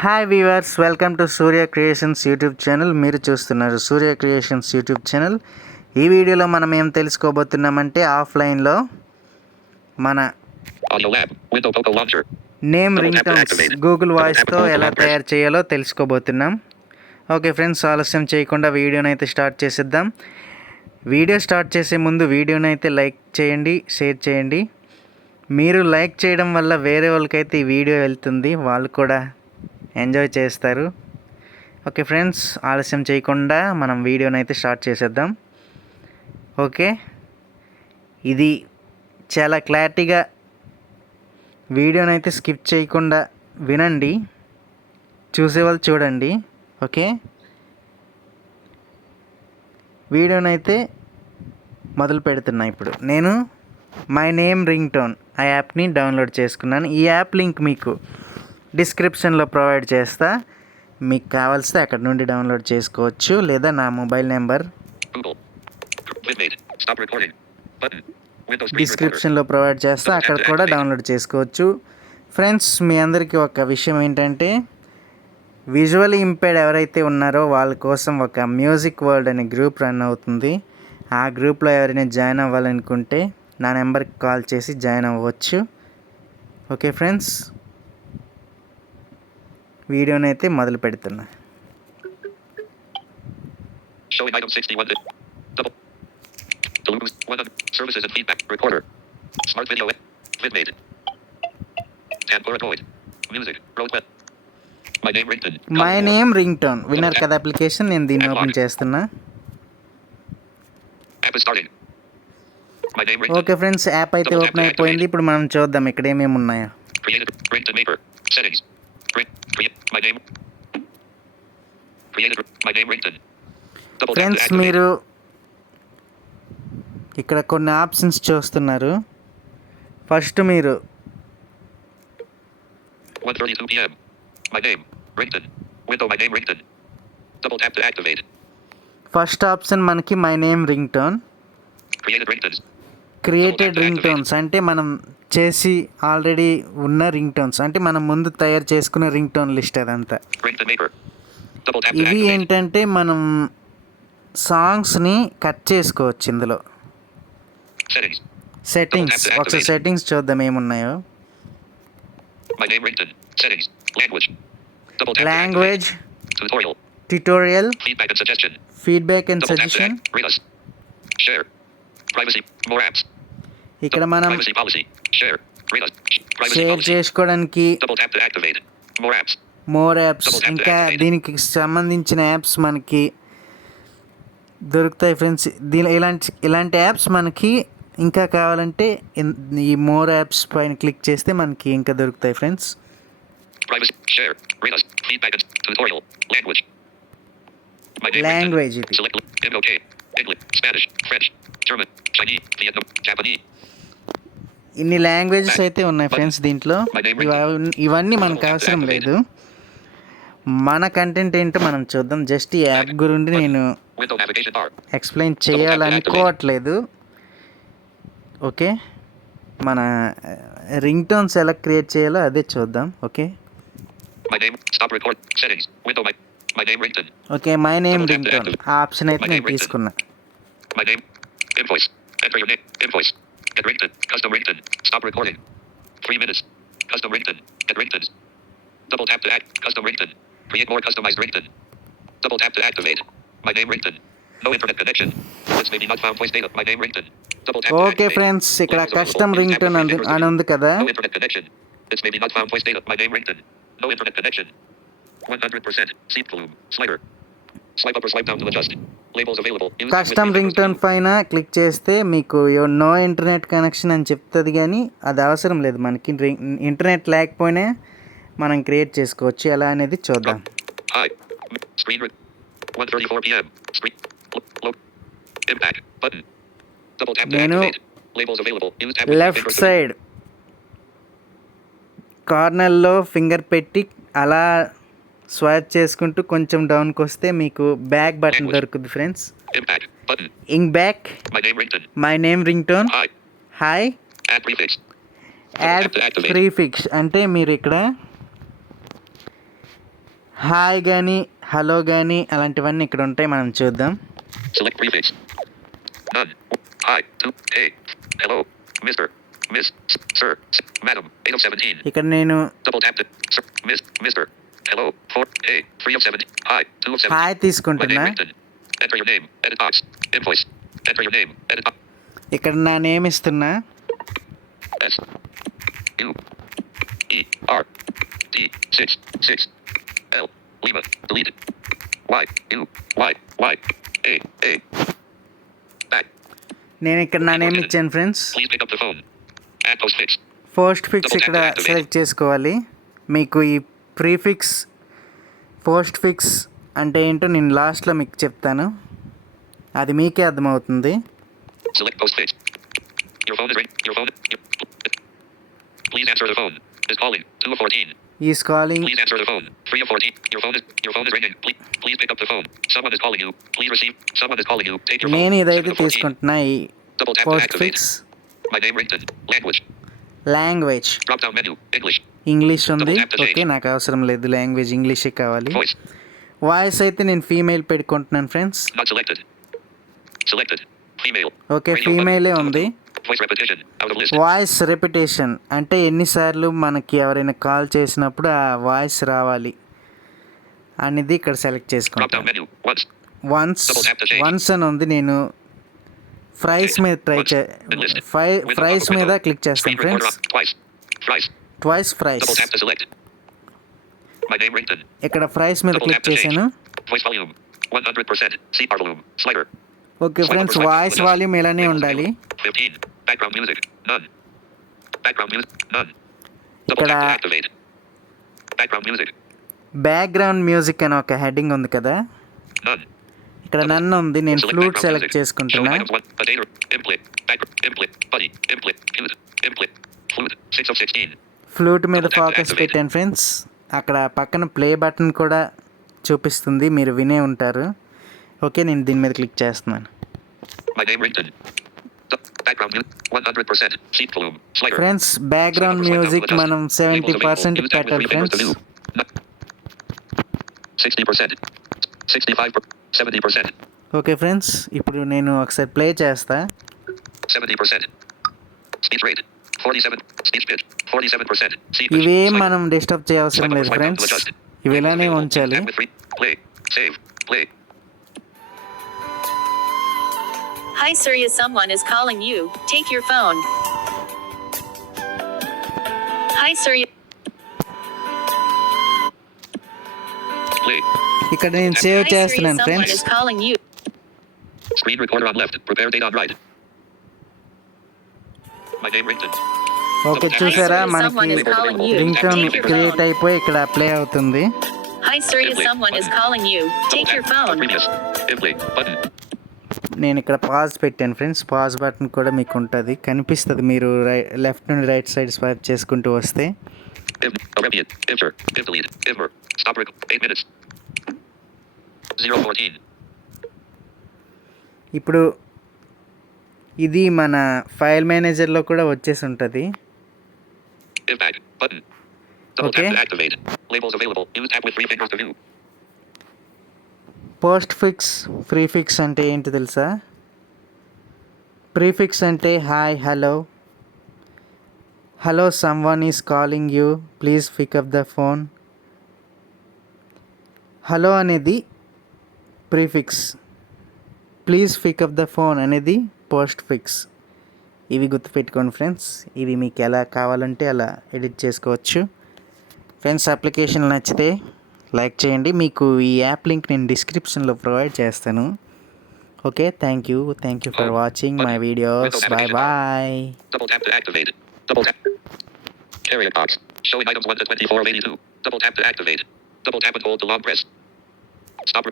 Hi weavers, welcome to Surya creations YouTube channel. మీరు చూస్తున్నారు సూర్య creations YouTube channel. ఈ వీడియోలో మనం ఏం తెలుసుకోబోతున్నామంటే ఆఫ్లైన్లో మన నేమ్ రింగ్ టోన్స్ గూగుల్ వాయిస్తో ఎలా తయారు చేయాలో తెలుసుకోబోతున్నాం. ఓకే ఫ్రెండ్స్, ఆలస్యం చేయకుండా వీడియోని అయితే స్టార్ట్ చేసేద్దాం. వీడియో స్టార్ట్ చేసే ముందు వీడియోని అయితే లైక్ చేయండి, షేర్ చేయండి. మీరు లైక్ చేయడం వల్ల వేరే వాళ్ళకైతే ఈ వీడియో వెళ్తుంది, వాళ్ళు కూడా ఎంజాయ్ చేస్తారు. ఓకే ఫ్రెండ్స్, ఆలస్యం చేయకుండా మనం వీడియోని అయితే స్టార్ట్ చేసేద్దాం. ఓకే, ఇది చాలా క్లారిటీగా వీడియోని అయితే స్కిప్ చేయకుండా వినండి, చూసేవాళ్ళు చూడండి. ఓకే, వీడియోని అయితే మొదలు పెడుతున్నా. ఇప్పుడు నేను మై నేమ్ రింగ్ టోన్ ఆ యాప్ని డౌన్లోడ్ చేసుకున్నాను. ఈ యాప్ లింక్ మీకు డిస్క్రిప్షన్లో ప్రొవైడ్ చేస్తా. మీకు కావాల్సితే అక్కడ నుండి డౌన్లోడ్ చేసుకోవచ్చు, లేదా నా మొబైల్ నెంబర్ డిస్క్రిప్షన్లో ప్రొవైడ్ చేస్తా, అక్కడ కూడా డౌన్లోడ్ చేసుకోవచ్చు. ఫ్రెండ్స్, మీ అందరికీ ఒక విషయం ఏంటంటే, విజువల్లీ ఇంపేర్డ్ ఎవరైతే ఉన్నారో వాళ్ళ కోసం ఒక మ్యూజిక్ వరల్డ్ అనే గ్రూప్ రన్ అవుతుంది. ఆ గ్రూప్లో ఎవరైనా జాయిన్ అవ్వాలనుకుంటే నా నెంబర్కి కాల్ చేసి జాయిన్ అవ్వచ్చు. ఓకే ఫ్రెండ్స్, వీడియోని అయితే మొదలు పెడుతున్నా. My name ring tone winner కదా అప్లికేషన్. నేను దీన్ని ఓపెన్ చేస్తున్నా. ఓకే ఫ్రెండ్స్, యాప్ అయితే ఓపెన్ అయిపోయింది. ఇప్పుడు మనం చూద్దాం ఇక్కడ ఏమేమి ఉన్నాయో. ఫ్రెండ్స్, మీరు ఇక్కడ కొన్ని ఆప్షన్స్ చూస్తున్నారు. ఫస్ట్ మీరు ఫస్ట్ ఆప్షన్ మనకి my name ring tone. Created ring tones అంటే మనం చేసి ఆల్రెడీ ఉన్న రింగ్ టోన్స్, అంటే మనం ముందు తయారు చేసుకున్న రింగ్ టోన్ లిస్ట్ అదంతా. ఇవి ఏంటంటే మనం సాంగ్స్ని కట్ చేసుకోవచ్చు ఇందులో. సెట్టింగ్స్, ఒకసారి సెట్టింగ్స్ చూద్దాం ఏమున్నాయో. Language, tutorial, feedback and suggestion. ఇక్కడ మనం షేర్ చేసుకోవడానికి మోర్ యాప్స్, ఇంకా దీనికి సంబంధించిన యాప్స్ మనకి దొరుకుతాయి ఫ్రెండ్స్. ఇలాంటి యాప్స్ మనకి ఇంకా కావాలంటే ఈ మోర్ యాప్స్ పైన క్లిక్ చేస్తే మనకి ఇంకా దొరుకుతాయి ఫ్రెండ్స్. లాంగ్వేజ్ ఇది. ఇన్ని లాంగ్వేజెస్ అయితే ఉన్నాయి ఫ్రెండ్స్ దీంట్లో. ఇవన్నీ మనకు అవసరం లేదు. మన కంటెంట్ ఏంటో మనం చూద్దాం. జస్ట్ ఈ యాప్ గురించి నేను ఎక్స్ప్లెయిన్ చేయాలనుకోవట్లేదు. ఓకే, మన రింగ్ టోన్స్ ఎలా క్రియేట్ చేయాలో అదే చూద్దాం. Okay, okay, my name ring tone ఆ ఆప్షన్ అయితే నేను తీసుకున్నా. Custom ringtone. Stop recording. 3 minutes. Custom ringtone. Get ringtones. Double tap to act. Custom ringtone. Create more customized ringtone. Double tap to activate. My name ringtone. No internet connection. This may be not found voice data. My name ringtone. Double tap to activate. Okay friends, ఇక్కడ custom ringtone అని ఉంది కదా. No internet connection. This may be not found voice data. My name ringtone. No internet connection. 100%. Seat volume. Slider. Swipe up or swipe down to adjust. Labels available. Custom ring tone పైన క్లిక్ చేస్తే మీకు no internet connection అని చెప్తుంది, కానీ అది అవసరం లేదు. మనకి ఇంటర్నెట్ లేకపోయినా మనం క్రియేట్ చేసుకోవచ్చు. ఎలా అనేది చూద్దాం. నేను లెఫ్ట్ సైడ్ కార్నర్లో ఫింగర్ పెట్టి అలా స్వైప్ చేసుకుంటూ కొంచెం డౌన్కి వస్తే మీకు బ్యాక్ బటన్ దొరుకుతుంది ఫ్రెండ్స్. ఇంక్ back, my name ring tone, hi, add prefix అంటే మీరు ఇక్కడ హాయ్ కానీ హలో కానీ అలాంటివన్నీ ఇక్కడ ఉంటాయి, మనం చూద్దాం. Select prefix. None. Hi. To. Hey. Hello. Mr. Miss. Sir. Madam. 8 of 17. ఇక్కడ నేను Double tap to. Sir. Miss. Mr. Hello. 4. Hey. 3 of 17. Hi. 2 of 17. హాయ్ My name తీసుకుంటున్నా. Rington. Enter your name. Edit box. Invoice. Enter your name. Edit box. ఇక్కడ నా నేమ్ ఇస్తున్నా. S. U. E. R. T. 6. 6. L. Lima. Delete. Y. U. Y. Y. A. A. Back. నేను ఇక్కడ నా నేమ్ ఇచ్చాను friends. Please pick up the phone. Add postfix. Post fix ఇక్కడ సెలెక్ట్ చేసుకోవాలి. మీకు ఈ ప్రీఫిక్స్ పోస్ట్ ఫిక్స్ అంటే ఏంటో నేను లాస్ట్లో మీకు చెప్తాను, అది మీకే అర్థమవుతుంది. Select postfix. Your phone is ring. Your phone. Please answer the phone. Is calling. 2 of 14. Is calling. Please answer the phone. 3 of 14. Your phone is ringing. Please pick up the phone. Someone is calling you. Please receive. Someone is calling you. Take your phone. నేను 7 ఇదైతే of 14. తీసుకుంటున్నా. ఈ Double tap to post activate. Fix My name Rington. Language. Language Drop down menu. English. English ఉంది. Double tap to okay, change. నాకు అవసరం లేదు, లాంగ్వేజ్ ఇంగ్లీషే కావాలి. Voice. వాయిస్ అయితే నేను ఫీమేల్ పెట్టుకుంటున్నాను friends. Not selected. Selected. Female. Okay, Radio ఫీమేలే button. ఉంది. Voice repetition. Out of list. Voice repetition అంటే ఎన్నిసార్లు మనకి ఎవరైనా కాల్ చేసినప్పుడు ఆ వాయిస్ రావాలి అనేది ఇక్కడ సెలెక్ట్ Drop down చేసుకుంటాను. menu. Once. Once Double tap to change. Once అని ఉంది. నేను ఫ్రైస్ మీద ట్రై చే ఫ్రైస్ మీద క్లిక్ చేస్తాను Screen recorder friends. on. Twice. Fries. Twice fries. Double tap to select. My name Rington. ఇక్కడ ఫ్రైస్ మీద Double click tap to change. చేశాను. Voice volume. 100%. C bar volume. Slider. Okay friends, voice volume ఇలానే ఉండాలి. 15. Background music. None. Background music. None. Double ఇక్కడ tap to activate. Background music. Background music అని ఒక హెడ్డింగ్ ఉంది కదా, None. ఇక్కడ నన్ను ఉంది. నేను Select flute background select music. Showing చేసుకుంటున్నా. items 1. A data. Input. Background. Input. Buddy. Input. Flute. Input. Flute. 6 of 16. ఫ్లూట్ మీద Double tap to focus activate. పెట్టాను ఫ్రెండ్స్. అక్కడ పక్కన ప్లే బటన్ కూడా చూపిస్తుంది, మీరు వినే ఉంటారు. ఓకే, నేను దీని మీద క్లిక్ చేస్తున్నాను. My name Rington. Background music. 100%. Seat volume. Slider. Friends, background music మనం 70% పెట్టాలి ఫ్రెండ్స్. 60%. 65%. 70%. ఓకే ఫ్రెండ్స్, ఇప్పుడు నేను ఒకసారి ప్లే చేస్తా. 70%. Speech rate. 47. Speech pitch. 47%. Speech pitch. ఇవేం Slider. మనం డిస్టర్బ్ చేయవసరం లేదు ఫ్రెండ్స్, ఇవి ఇలానే ఉంచాలి. Tap with free. Play. Save. Play. Hi Surya, someone is calling you. Take your phone. Hi Surya. Play. ఇక్కడ నేను సేవ్ Hi Surya, చేస్తున్నాను someone friends. is calling you. Screen recorder on left. Prepare date on right. My name Rington. Okay, చూసారా మనకి Someone is calling you. Ring tone Take your create phone. అయిపోయి ఇక్కడ ప్లే అవుతుంది. Hi Surya, someone is calling you. Take your phone. Previous. Play. Button. నేను ఇక్కడ పాజ్ పెట్టాను friends. Pause button కూడా మీకు ఉంటుంది, కనిపిస్తుంది. మీరు లెఫ్ట్ నుండి రైట్ సైడ్ స్వైప్ చేసుకుంటూ వస్తే. Arabian. Enter. Delete. Ever. Stop record. 8 minutes. 014. ఇప్పుడు ఇది మన ఫైల్ మేనేజర్లో కూడా వచ్చేసి ఉంటుంది. Impact. Button. Double Okay. tap to activate. Labels available. Use tab with 3 fingers to view. Postfix prefix అంటే ఏంటి తెలుసా? ప్రీఫిక్స్ అంటే hi, hello, hello someone is calling you, please pick up the phone. Hello అనేది prefix, please pick up the phone అనేది postfix. ఇవి గుర్తుపెట్టుకోండి ఫ్రెండ్స్, ఇవి మీకు ఎలా కావాలంటే అలా ఎడిట్ చేసుకోవచ్చు. ఫ్రెండ్స్, అప్లికేషన్ నచ్చితే లైక్ చేయండి. మీకు ఈ యాప్ లింక్ నేను డిస్క్రిప్షన్లో ప్రొవైడ్ చేస్తాను. Okay, thank you for watching my videos. Bye bye. Double tap to activate. Double tap. Carrier box. Showing items 1 to 24 of 82. Double tap to activate. Double tap and hold to long press. Stop.